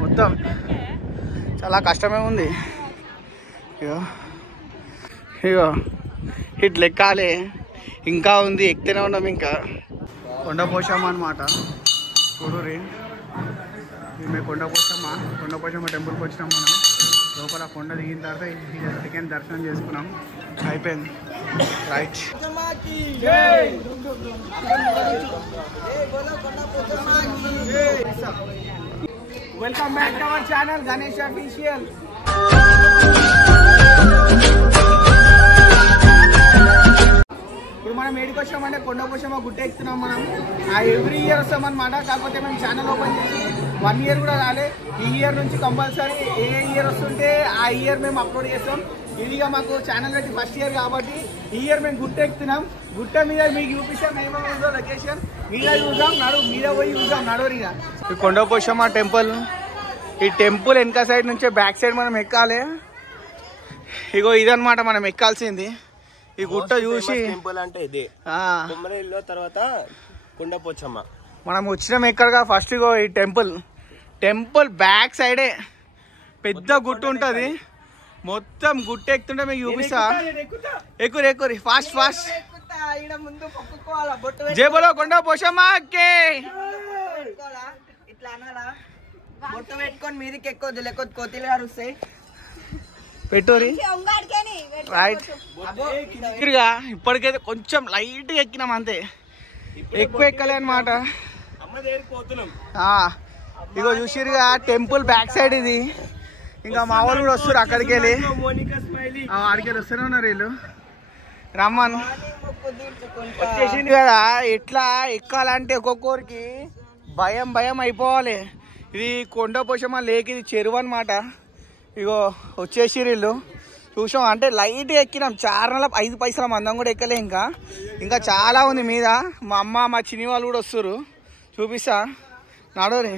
మొత్తం చాలా కష్టమే ఉంది. ఇగో ఇట్లా ఎక్కాలి, ఇంకా ఉంది, ఎక్కితేనే ఉన్నాం. ఇంకా కొండ పోషమ్మ అనమాట. చూడురి, మేము కొండ పోషమ్మ టెంపుల్కి వచ్చినాం. మనం లోపల కొండ దిగిన తర్వాత సెకండ్ దర్శనం చేసుకున్నాం, అయిపోయింది. Right. Welcome back to our channel Ganesh official. ఇప్పుడు మనం ఏడికి వచ్చామంటే కొండ పోషమ్మ గుట్ట ఎక్కుతున్నాం. మనం ఎవ్రీ ఇయర్ వస్తామన్నమాట. కాకపోతే మేము ఛానల్ ఓపెన్ చేసి 1 year కూడా రాలే. ఈ ఇయర్ నుంచి కంపల్సరీ ఏ ఇయర్ వస్తుంటే ఆ ఇయర్ మేము అప్లోడ్ చేస్తాం. ఇదిగా మాకు ఛానల్ పెట్టి ఫస్ట్ ఇయర్ కాబట్టి ఈ ఇయర్ మేము గుట్ట ఎక్కుతున్నాం. గుట్ట మీద మీకు చూపిస్తాం ఏమేమో లొకేషన్. మీద చూద్దాం, మీద పోయి చూద్దాం. నడవరిగా ఈ కొండ పోషమ్మ టెంపుల్. ఈ టెంపుల్ వెనక సైడ్ నుంచే బ్యాక్ సైడ్ మనం ఎక్కాలి. ఇగో ఇదనమాట మనం ఎక్కాల్సింది. ఈ గుట్ట చూసి టెంపుల్ అంటే ఇదే కొమరేల్లో తర్వాత కొండ పోచమ్మ. మనం వచ్చినాం ఎక్కడగా ఫస్ట్. ఇగో ఈ టెంపుల్ బ్యాక్ సైడే పెద్ద గుట్ట ఉంటది. మొత్తం గుట్ట ఎక్కుతుంటే మీకు చూపిస్తా. ఎక్కురి ఫాస్ట్ ఫాస్ట్. జై బోలో కొండ పోషమ్మ. బొట్టు పెట్టుకొని మీదకి ఎక్కువద్దు, లేకపోతే కోతిలు అరుస్తాయి. పెట్టురి. రైట్. ఇప్పటికైతే కొంచెం లైట్ గా ఎక్కినాం అంతే, ఎక్కువ ఎక్కలే అనమాట. ఇగో చూసిరుగా టెంపుల్ బ్యాక్ సైడ్ ఇది. ఇంకా మా వాళ్ళు కూడా వస్తారు అక్కడికి వెళ్ళి. అక్కడికి వెళ్ళి వస్తూనే ఉన్నారు వీళ్ళు. రమ్మను కదా. ఎట్లా ఎక్కాలంటే ఒక్కొక్కరికి భయం అయిపోవాలి. ఇది కొండ పోషమ్మ లేక్, ఇది చెరువు అనమాట. ఇగో వచ్చేసి వీళ్ళు చూసాం అంటే లైట్గా ఎక్కినాం. 5 పైసల మందం కూడా ఎక్కలే. ఇంకా చాలా ఉంది మీద. మా అమ్మ మా చిన్ని వాళ్ళు కూడా వస్తారు, చూపిస్తా. నడవరి,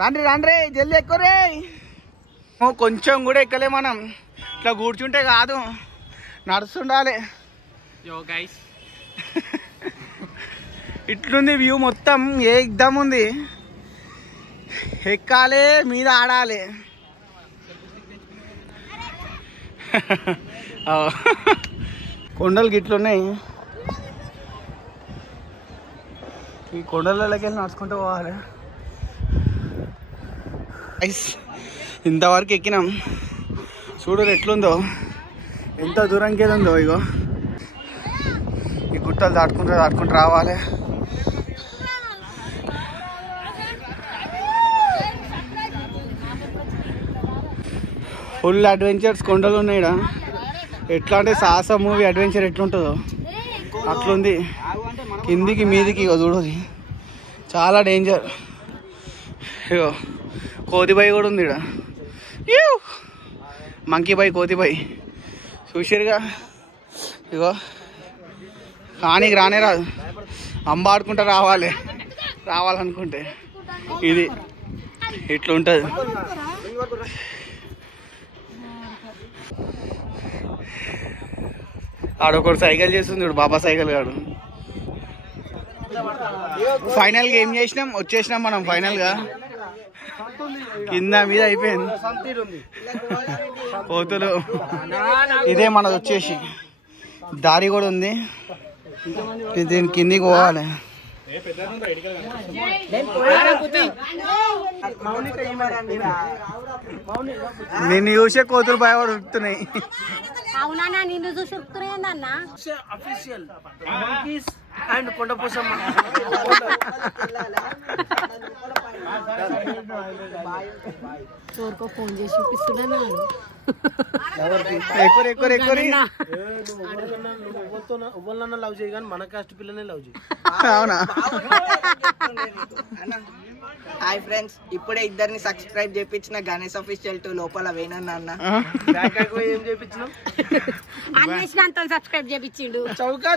రండి జల్దీ ఎక్కువరే. కొంచెం కూడా ఎక్కలే మనం. ఇట్లా కూర్చుంటే కాదు, నడుస్తుండాలి. ఇట్లుంది వ్యూ మొత్తం. ఏకదమ్ ఉంది. ఎక్కాలి, మీద ఆడాలి. కొండలు గిట్లున్నాయి. ఈ కొండలకి వెళ్ళి నడుచుకుంటూ పోవాలి. ఇంతవరకు ఎక్కినాం. చూడు ఎట్లుందో, ఎంత దూరంకి వెళ్ళిందో. ఇగో ఈ గుట్టలు దాటుకుంటూ రావాలి. ఫుల్ అడ్వెంచర్స్ కొండలు ఉన్నాయి. ఎట్లా అంటే సాహస మూవీ అడ్వెంచర్ ఎట్లుంటుందో అట్లుంది. కిందికి మీదికి ఇగో చూడది, చాలా డేంజర్. ఇగో కోతిబాయి కూడా ఉంది. Monkey bye, కోతిబాయి చూసిరుగా. ఇగో కానీకి రానే రాదు, అంబాడుకుంటా రావాలనుకుంటే. ఇది ఇట్లుంటుంది. ఆడొకడు సైకిల్ చేస్తుంది చూడు, బాబా సైకిల్ గాడు. ఫైనల్గా ఏం చేసినాం, వచ్చేసినాం మనం. ఫైనల్గా కింద మీద అయిపోయింది. కోతులు ఇదే మనది వచ్చేసి. దారి కూడా ఉంది, దీని కిందికి పోవాలి. నిన్ను చూసే కోతులు భయపడి ఉరుకుతున్నాయి. అవునా, నిన్ను చూసి ఉరుకుతున్నాయన్నా. అఫీషియల్ అండ్ కొండ పోషమ్మ. ఎవరికో ఫోన్ చేసి చూపిస్తున్నా. లవ్ చేయి కానీ మన కాస్ట్ పిల్లనే లవ్ చేయి. అవునా? హాయ్ ఫ్రెండ్స్, ఇప్పుడే ఇద్దరిని సబ్స్క్రైబ్ చేయించిన గణేష్ అఫీషియల్ 2 లోపల వేణన్న అన్న. ఏం చేయించినావు? అన్వేషణ సబ్స్క్రైబ్ చేయించిండు. చౌకా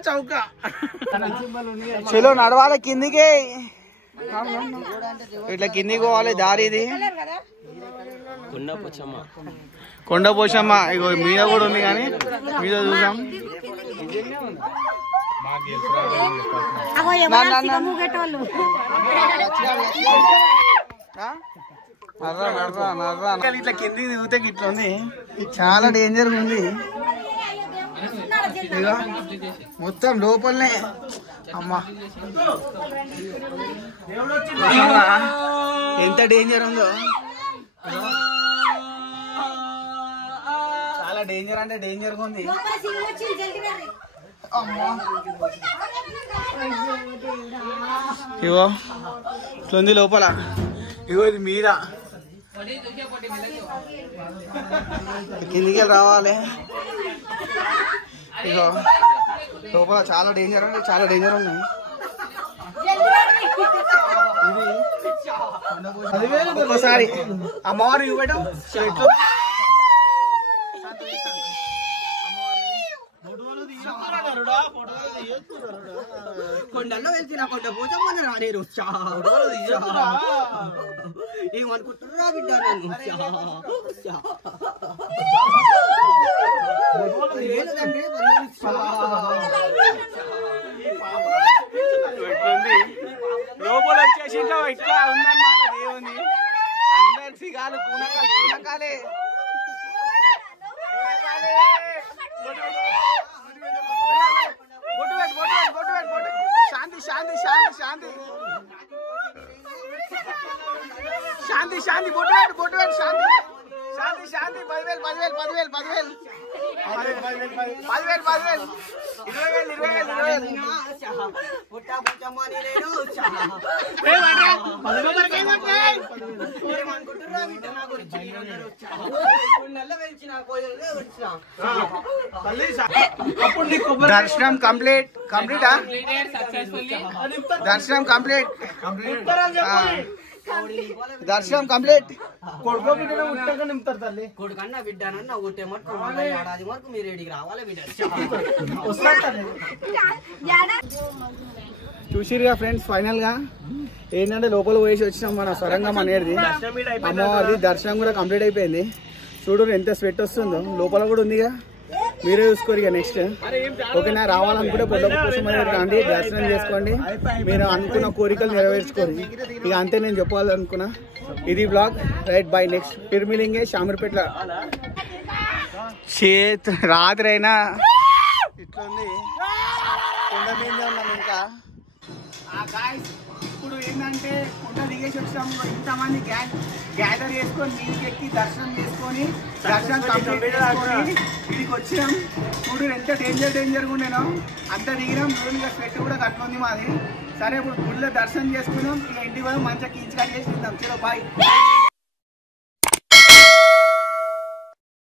చలో నడవాలి కిందికి. ఇట్లా కిందికి పోవాలి. దారి ఇది. కొండ పోచమ్మ. కొండ పోషమ్మ ఇగో మీద కూడా ఉంది కానీ మీద చూసాం. ఇట్లా కిందికి దిగితే ఇట్లా ఉంది, చాలా డేంజర్ ఉంది. ఇగో మొత్తం లోపలనే అమ్మా ఎంత డేంజర్ ఉందో. చాలా డేంజర్ అంటే డేంజర్ గా ఉంది. ఇగో ఇట్లుంది లోపల. ఇగో ఇది మీద కిందికి రావాలి. ఇగో లోపల చాలా డేంజర్ ఉంది, చాలా డేంజర్ ఉన్నాయి. ఒక్కసారి అమ్మవారు ఇవ్వడం కొండల్లో వెళ్తున్న కొండ పోతామని రాలేరు ఏమనుకుంటున్నా బిడ్డ నన్ను లోపల వచ్చేసి ఇట్లా ఉందన్నమాట దేవుని. అందరి సిగాలు పూనకాలే. శాంతి శాంతి శాంతి శాంతి శాంతి శాంతి బొట్టు పెట్టు శాంతి శాంతి శాంతి. 10,000 10,000 10,000 10,000 దర్శనం కంప్లీట్. దర్శనం కంప్లీట్. దర్శనం కంప్లీట్. కొడుకన్నా బిడ్డనన్న ఒకటే మటుకు ఏడాది వరకు మీరు ఏడికి రావాలి బిడ్డ. చూసిరుగా ఫ్రెండ్స్, ఫైనల్ గా ఏంటంటే లోపల పోయేసి వచ్చినాం మన సొరంగం అనేది. అమ్మవారి దర్శనం కూడా కంప్లీట్ అయిపోయింది. చూడు ఎంత స్వెట్ వస్తుందో. లోపల కూడా ఉందిగా, మీరే చూసుకోరు ఇక నెక్స్ట్. ఓకేనా, రావాలనుకుంటే పొద్దుకు కోసం రండి, దర్శనం చేసుకోండి, మీరు అనుకున్న కోరికలు నెరవేర్చుకోండి. ఇక అంతే నేను చెప్పాలనుకున్నా. ఇది బ్లాగ్. Right bye. నెక్స్ట్ తిరుమిలింగే షామీర్పేట. రాత్రి అయినా ఇట్లుంది, కొండ మీద ఉన్నాం ఇంకా. ఇప్పుడు ఏంటంటే కొండ దిగేసి వచ్చినాం. ఇంతమంది గ్యాదర్ చేసుకొని నీళ్ళకి ఎక్కి దర్శనం చేసుకొని దర్శనం కంప్లీట్ చేసుకొని ఇదికి వచ్చినాం. ఇప్పుడు ఎంత డేంజర్గా ఉండేనో అంత దిగినాం. ఇంకా స్వెట్ కూడా కట్లుంది మాది. సరే ఇప్పుడు గుడిలో దర్శనం చేసుకున్నాం. ఇక ఇంటికి పోయి మంచిగా కీచు కట్ చేసి తిందాం. చలో బాయ్.